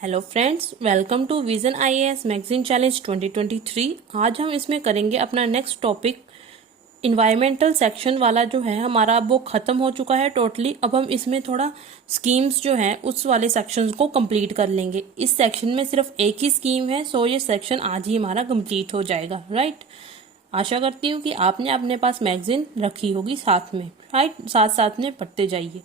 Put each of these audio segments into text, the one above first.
Hello friends, welcome to Vision IAS magazine challenge 2023। आज हम इसमें करेंगे अपना नेक्स्ट टॉपिक। इन्वायरमेंटल सेक्शन वाला जो है हमारा, अब वो ख़त्म हो चुका है टोटली। अब हम इसमें थोड़ा स्कीम्स जो हैं उस वाले सेक्शंस को कंप्लीट कर लेंगे। इस सेक्शन में सिर्फ एक ही स्कीम है, सो ये सेक्शन आज ही हमारा कंप्लीट हो जाएगा। राइट, आशा करती हूँ कि आपने अपने पास मैगजीन रखी होगी साथ में। राइट, साथ साथ में पढ़ते जाइए।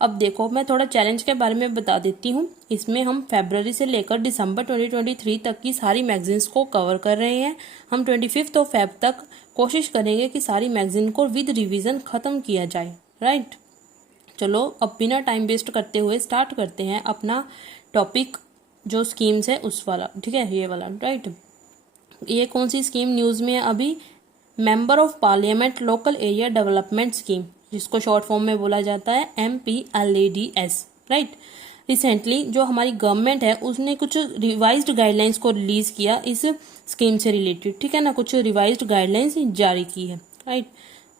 अब देखो, मैं थोड़ा चैलेंज के बारे में बता देती हूँ। इसमें हम फरवरी से लेकर दिसंबर 2023 तक की सारी मैगजीन्स को कवर कर रहे हैं। हम 25 फेब तक कोशिश करेंगे कि सारी मैगजीन को विद रिवीजन ख़त्म किया जाए। राइट, चलो अब बिना टाइम वेस्ट करते हुए स्टार्ट करते हैं अपना टॉपिक जो स्कीम्स है उस वाला। ठीक है, ये वाला। राइट, ये कौन सी स्कीम न्यूज़ में है अभी? Member of parliament local area development scheme, जिसको शॉर्ट फॉर्म में बोला जाता है MPLADS। राइट, रिसेंटली जो हमारी गवर्नमेंट है उसने कुछ रिवाइज्ड गाइडलाइंस को रिलीज किया इस स्कीम से रिलेटेड। ठीक है ना, कुछ रिवाइज्ड गाइडलाइंस जारी की है। राइट,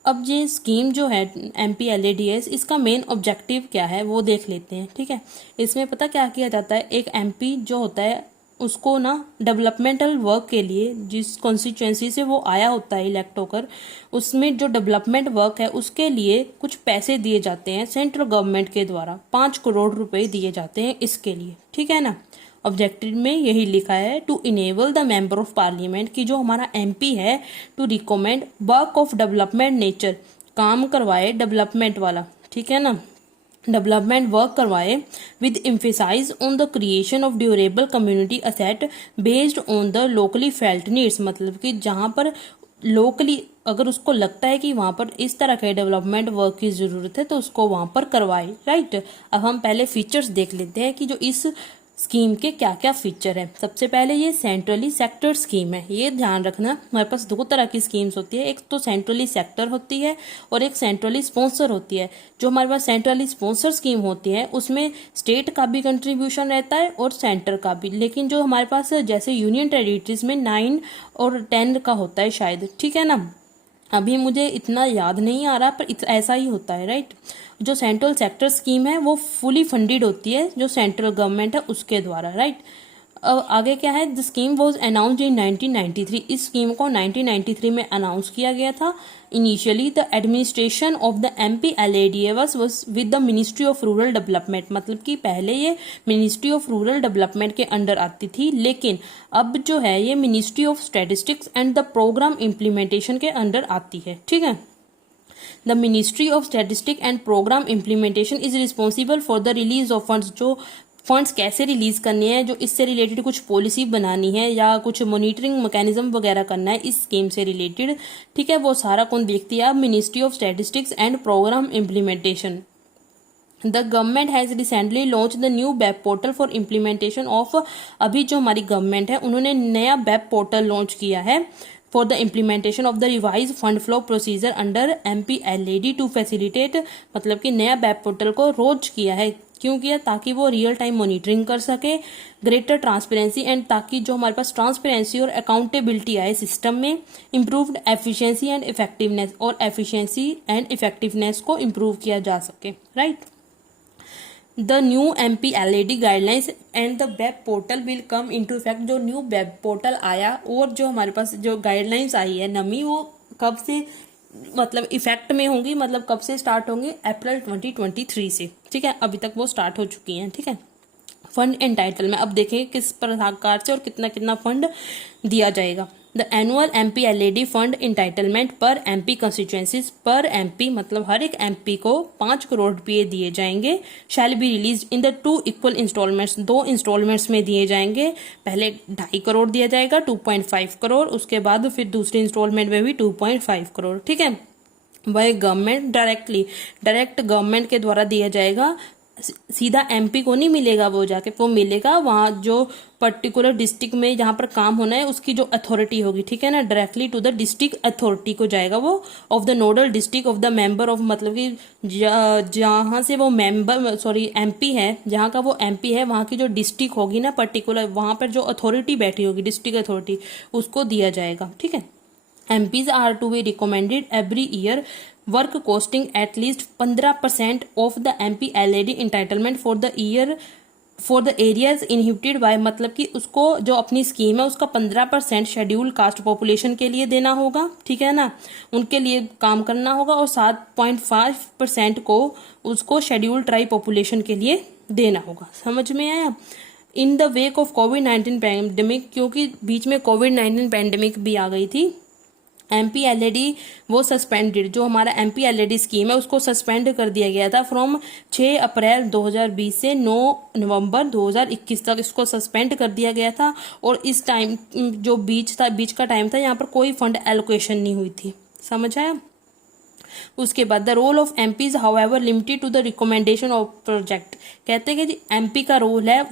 अब ये स्कीम जो है MPLADS, इसका मेन ऑब्जेक्टिव क्या है वो देख लेते हैं। ठीक है, इसमें पता क्या किया जाता है, एक MP जो होता है उसको ना डेवलपमेंटल वर्क के लिए, जिस कॉन्स्टिट्यूएंसी से वो आया होता है इलेक्ट होकर, उसमें जो डेवलपमेंट वर्क है उसके लिए कुछ पैसे दिए जाते हैं सेंट्रल गवर्नमेंट के द्वारा। 5 करोड़ रुपए दिए जाते हैं इसके लिए। ठीक है ना, ऑब्जेक्टिव में यही लिखा है, to enable the member of parliament की जो हमारा MP है, to recommend work of development nature, काम करवाए डेवलपमेंट वाला। ठीक है ना, डेवलपमेंट वर्क करवाए with emphasise on the creation of durable community asset based on the locally felt needs. मतलब कि जहां पर लोकली अगर उसको लगता है कि वहां पर इस तरह के डेवलपमेंट वर्क की जरूरत है तो उसको वहां पर करवाए। राइट, अब हम पहले फीचर्स देख लेते हैं कि जो इस स्कीम के क्या क्या फीचर है। सबसे पहले ये सेंट्रली सेक्टर स्कीम है। ये ध्यान रखना, हमारे पास दो तरह की स्कीम्स होती है, एक तो सेंट्रली सेक्टर होती है और एक सेंट्रली स्पॉन्सर होती है। जो हमारे पास सेंट्रली स्पॉन्सर स्कीम होती है उसमें स्टेट का भी कंट्रीब्यूशन रहता है और सेंटर का भी। लेकिन जो हमारे पास जैसे यूनियन टेरिटरीज में 9 और 10 का होता है शायद। ठीक है ना, अभी मुझे इतना याद नहीं आ रहा पर ऐसा ही होता है। राइट, जो सेंट्रल सेक्टर स्कीम है वो फुली फंडेड होती है जो सेंट्रल गवर्नमेंट है उसके द्वारा। राइट, आगे क्या है, the scheme was announced in 1993। इस स्कीम को 1993 में अनाउंस किया गया था। Initially the administration of the MPLADS was with the ministry of rural development. मतलब कि पहले ये मिनिस्ट्री ऑफ रूरल डेवलपमेंट के अंडर आती थी, लेकिन अब जो है ये ministry of statistics and the programme implementation के अंडर आती है। ठीक है, the ministry of statistic and programme implementation is responsible for the release of funds. जो फंड्स कैसे रिलीज करने हैं, जो इससे रिलेटेड कुछ पॉलिसी बनानी है या कुछ मॉनिटरिंग मैकेनिज्म वगैरह करना है इस स्कीम से रिलेटेड। ठीक है, वो सारा कौन देखती है? Ministry of statistics and programme implementation. The government has recently launch the new web portal for implementation of. अभी जो हमारी गवर्नमेंट है उन्होंने नया वेब पोर्टल लॉन्च किया है for the implementation of the revise fund flow procedure under MPLAD to facilitate. मतलब कि नया वेब पोर्टल को रोज किया है। क्यों किया? ताकि वो रियल टाइम मॉनिटरिंग कर सके, ग्रेटर ट्रांसपेरेंसी एंड ताकि जो हमारे पास ट्रांसपेरेंसी और अकाउंटेबिलिटी आए सिस्टम में, इम्प्रूव्ड एफिशिएंसी एंड इफेक्टिवनेस, और एफिशिएंसी एंड इफेक्टिवनेस को इम्प्रूव किया जा सके। Right, the new MPLAD guidelines and the web portal will come into effect. जो न्यू वेब पोर्टल आया और जो हमारे पास जो गाइडलाइंस आई है नमी, वो कब से मतलब इफेक्ट में होंगी, मतलब कब से स्टार्ट होंगी? अप्रैल 2023 से। ठीक है, अभी तक वो स्टार्ट हो चुकी हैं। ठीक है, फंड एंटाइटलमेंट, अब देखें किस प्रकार से और कितना कितना फंड दिया जाएगा। The annual MPLAD fund entitlement पर MP कंस्टिट्यूएंसीज पर MP, मतलब हर एक MP को 5 करोड़ रुपये दिए जाएंगे। Shall be release in the 2 equal instalments, 2 instalments में दिए जाएंगे। पहले 2.5 करोड़ दिया जाएगा, 2.5 करोड़, उसके बाद फिर दूसरे इंस्टॉलमेंट में भी 2.5 करोड़। ठीक है, वह गवर्नमेंट डायरेक्ट गवर्नमेंट के द्वारा दिया जाएगा। सीधा MP को नहीं मिलेगा, वो जाके वो मिलेगा वहाँ जो पर्टिकुलर डिस्ट्रिक्ट में जहाँ पर काम होना है उसकी जो अथॉरिटी होगी। ठीक है ना, directly to the district authority को जाएगा वो, of the nodal district of the member of. मतलब कि जहाँ से वो MP है, जहाँ का वो MP है वहाँ की जो डिस्ट्रिक्ट होगी ना पर्टिकुलर, वहाँ पर जो अथॉरिटी बैठी होगी डिस्ट्रिक्ट अथॉरिटी, उसको दिया जाएगा। ठीक है, MPs are to be recommended every year work costing at least 15% of the MPLAD entitlement for the year for the areas inhibited by, मतलब कि उसको जो अपनी स्कीम है उसका 15% शेड्यूल कास्ट पॉपुलेशन के लिए देना होगा, ठीक है ना, उनके लिए काम करना होगा, और 7.5% को उसको शेड्यूल ट्राइब पॉपुलेशन के लिए देना होगा। समझ में आया। In the wake of covid pandemic, क्योंकि बीच में कोविड-19 पैंडेमिक भी आ गई थी, MPLAD वो सस्पेंडेड, जो हमारा MPLAD स्कीम है उसको सस्पेंड कर दिया गया था फ्रॉम 6 अप्रैल 2020 से 9 नवंबर 2021 तक इसको सस्पेंड कर दिया गया था। और इस टाइम जो बीच का टाइम था, यहाँ पर कोई फंड एलोकेशन नहीं हुई थी। समझ आया। उसके बाद the role of MPs however limited to the recommendation of project, कहते हैं कि MP का रोल है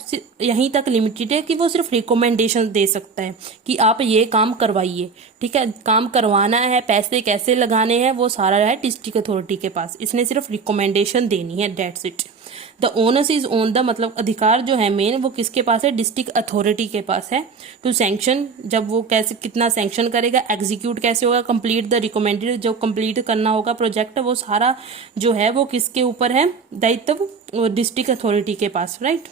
यहीं तक लिमिटेड है कि वो सिर्फ रिकमेंडेशन दे सकता है कि आप ये काम करवाइए, ठीक है, काम करवाना है, पैसे कैसे लगाने हैं वो सारा है डिस्ट्रिक्ट अथॉरिटी के पास, इसने सिर्फ रिकमेंडेशन देनी है, that's it. The onus is on the, मतलब अधिकार जो है मेन वो किसके पास है, डिस्ट्रिक्ट अथॉरिटी के पास है। टू सैंक्शन, जब वो कैसे कितना सैंक्शन करेगा, एग्जीक्यूट कैसे होगा, कंप्लीट द रिकमेंडेड, जो कंप्लीट करना होगा प्रोजेक्ट वो सारा जो है वो किसके ऊपर है, दायित्व डिस्ट्रिक्ट अथॉरिटी के पास, राइट।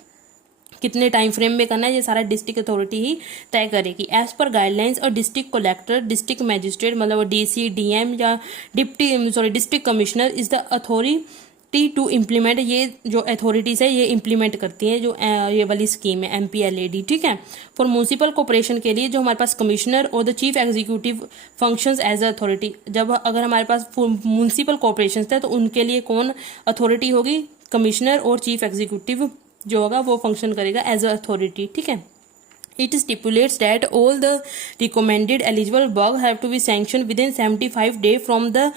कितने टाइम फ्रेम में करना है ये सारा डिस्ट्रिक्ट अथॉरिटी ही तय करेगी। एज पर गाइडलाइंस और डिस्ट्रिक्ट कलेक्टर, डिस्ट्रिक्ट मजिस्ट्रेट मतलब DC DM या district commissioner is the authority to implement, ये जो अथॉरिटीज है ये इम्प्लीमेंट करती है जो ये वाली स्कीम है MPLAD, ठीक है। फॉर म्यूनसिपल कॉर्पोरेशन के लिए जो हमारे पास कमिश्नर और the chief executive functions as a authority, जब अगर हमारे पास म्यूनसिपल कॉर्पोरेशन है तो उनके लिए कौन अथॉरिटी होगी, कमिश्नर, और चीफ एग्जीक्यूटिव जो होगा वो फंक्शन करेगा एज अ अथॉरिटी, ठीक है। It stipulates that all the recommended eligible work have to be sanctioned within 75 days from the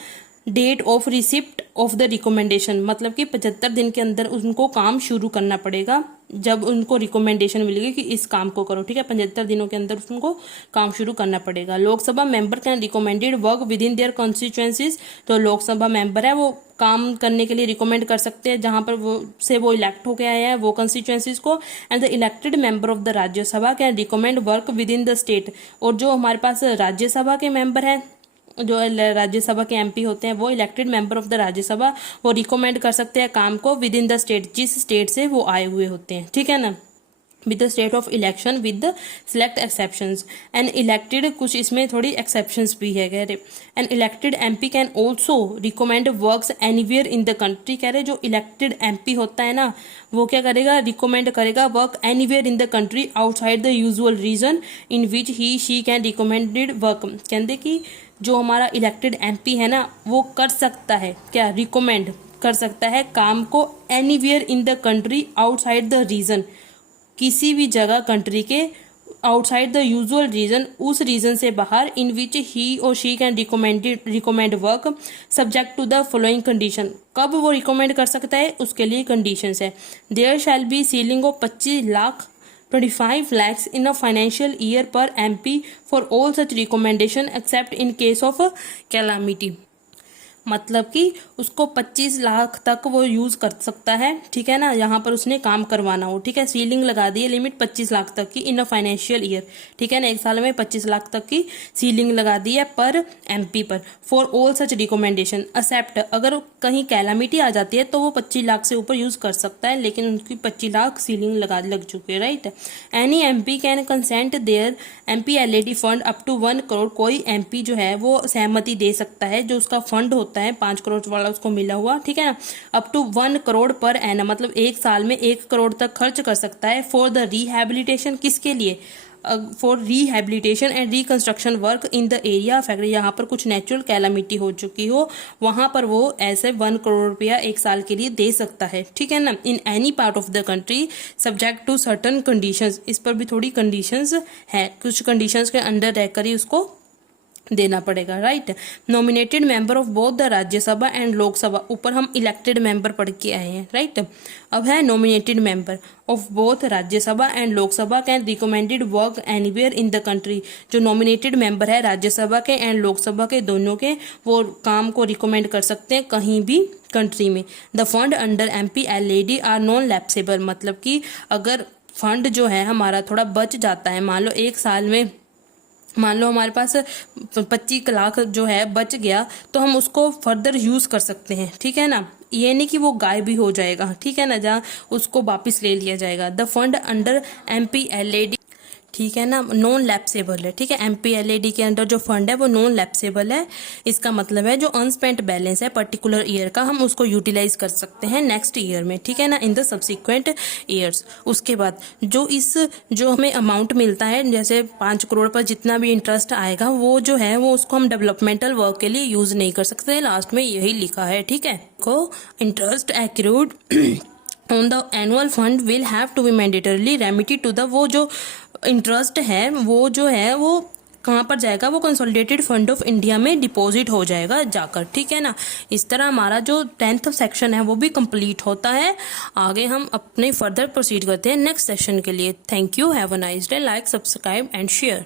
date of receipt of the recommendation, मतलब कि 75 दिन के अंदर उनको काम शुरू करना पड़ेगा जब उनको रिकमेंडेशन मिलेगी कि इस काम को करो, ठीक है, 75 दिनों के अंदर उनको काम शुरू करना पड़ेगा। Lok Sabha member can recommended work with in their constituencies, तो लोकसभा मेंबर है वो काम करने के लिए रिकमेंड कर सकते हैं जहां पर वो इलेक्ट होके आया है वो कंस्टिट्यूएंसीज को। And the elected member of the Rajya Sabha can recommend work with in the state, और जो हमारे पास राज्यसभा के मेंबर हैं, जो राज्यसभा के MP होते हैं वो elected member of the Rajya Sabha, वो रिकमेंड कर सकते हैं काम को विद इन द स्टेट, जिस स्टेट से वो आए हुए होते हैं, ठीक है ना, with the state of election with the select exceptions. And elected, कुछ इसमें थोड़ी एक्सेप्शंस भी है कह रहे। And elected MP can also recommend works anywhere in the country, कह रहे जो इलेक्टेड MP होता है ना वो क्या करेगा, रिकमेंड करेगा work anywhere in the country outside the usual region in which he she can recommended work, कहते कि जो हमारा इलेक्टेड MP है ना वो कर सकता है क्या, रिकमेंड कर सकता है काम को anywhere in the country outside the region, किसी भी जगह कंट्री के आउटसाइड द यूजुअल रीजन, उस रीजन से बाहर, इन विच ही और she can recommend work subject to the following condition, कब वो रिकमेंड कर सकता है उसके लिए कंडीशंस है। There shall be ceiling of 25 lakhs in a financial year per MP for all such recommendation except in case of calamity, मतलब कि उसको 25 लाख तक वो यूज कर सकता है, ठीक है ना, यहाँ पर उसने काम करवाना हो, ठीक है, सीलिंग लगा दी है लिमिट 25 लाख तक की इन अ फाइनेंशियल ईयर, ठीक है ना, एक साल में 25 लाख तक की सीलिंग लगा दी है पर MP पर। For all such recommendation except, अगर कहीं कैलामिटी आ जाती है तो वो 25 लाख से ऊपर यूज कर सकता है, लेकिन उनकी 25 लाख सीलिंग लग चुकी है, right. Any MP can consent their MPLAD fund up to 1 crore, कोई MP जो है वो सहमति दे सकता है जो उसका फंड होता है 5 करोड़ वाला उसको मिला हुआ, ठीक है ना, up to 1 crore per annum, मतलब एक साल में 1 करोड़ तक खर्च कर सकता है। फॉर द रिहैबिलिटेशन, किसके लिए, for rehabilitation and reconstruction work in the area factory, यहाँ पर कुछ नेचुरल कैलामिटी हो चुकी हो वहां पर वो ऐसे 1 करोड़ रुपया एक साल के लिए दे सकता है, ठीक है ना, in any part of the country subject to certain conditions, इस पर भी थोड़ी कंडीशंस है, कुछ कंडीशंस के अंडर रहकर ही उसको देना पड़ेगा, right. Nominated member of both the Rajya Sabha and Lok Sabha, ऊपर हम इलेक्टेड मेंबर पढ़ के आए हैं, राइट। अब है nominated member of both Rajya Sabha and Lok Sabha can recommended work anywhere in the country, जो नॉमिनेटेड मेंबर है राज्यसभा के एंड लोकसभा के दोनों के, वो काम को रिकमेंड कर सकते हैं कहीं भी कंट्री में। The fund under MPLAD are non lapsable, मतलब कि अगर फंड जो है हमारा थोड़ा बच जाता है, मान लो एक साल में मान लो हमारे पास 25 लाख जो है बच गया तो हम उसको फर्दर यूज कर सकते हैं, ठीक है ना, ये नहीं कि वो गायब भी हो जाएगा, ठीक है ना, जहाँ उसको वापस ले लिया जाएगा। द फंड अंडर MPLAD, ठीक है ना, नॉन लैप्सेबल है, ठीक है। MPLAD के अंदर जो फंड है वो नॉन लैप्सेबल है। इसका मतलब है जो अनस्पेंट बैलेंस है पर्टिकुलर ईयर का, हम उसको यूटिलाइज कर सकते हैं नेक्स्ट ईयर में, ठीक है ना, इन द सब्सिक्वेंट ईयर्स। उसके बाद जो हमें अमाउंट मिलता है, जैसे 5 करोड़ पर जितना भी इंटरेस्ट आएगा, वो जो है वो उसको हम डेवलपमेंटल वर्क के लिए यूज नहीं कर सकते। लास्ट में यही लिखा है, ठीक है। को interest accrued on the annual fund will have to be mandatorily remitted to the, वो जो इंटरेस्ट है वो जो है वो कहाँ पर जाएगा, वो कंसोलिडेटेड फंड ऑफ इंडिया में डिपॉजिट हो जाएगा जाकर, ठीक है ना। इस तरह हमारा जो 10th सेक्शन है वो भी कंप्लीट होता है। आगे हम अपने फर्दर प्रोसीड करते हैं नेक्स्ट सेशन के लिए। Thank you, have a nice day, like, subscribe and share.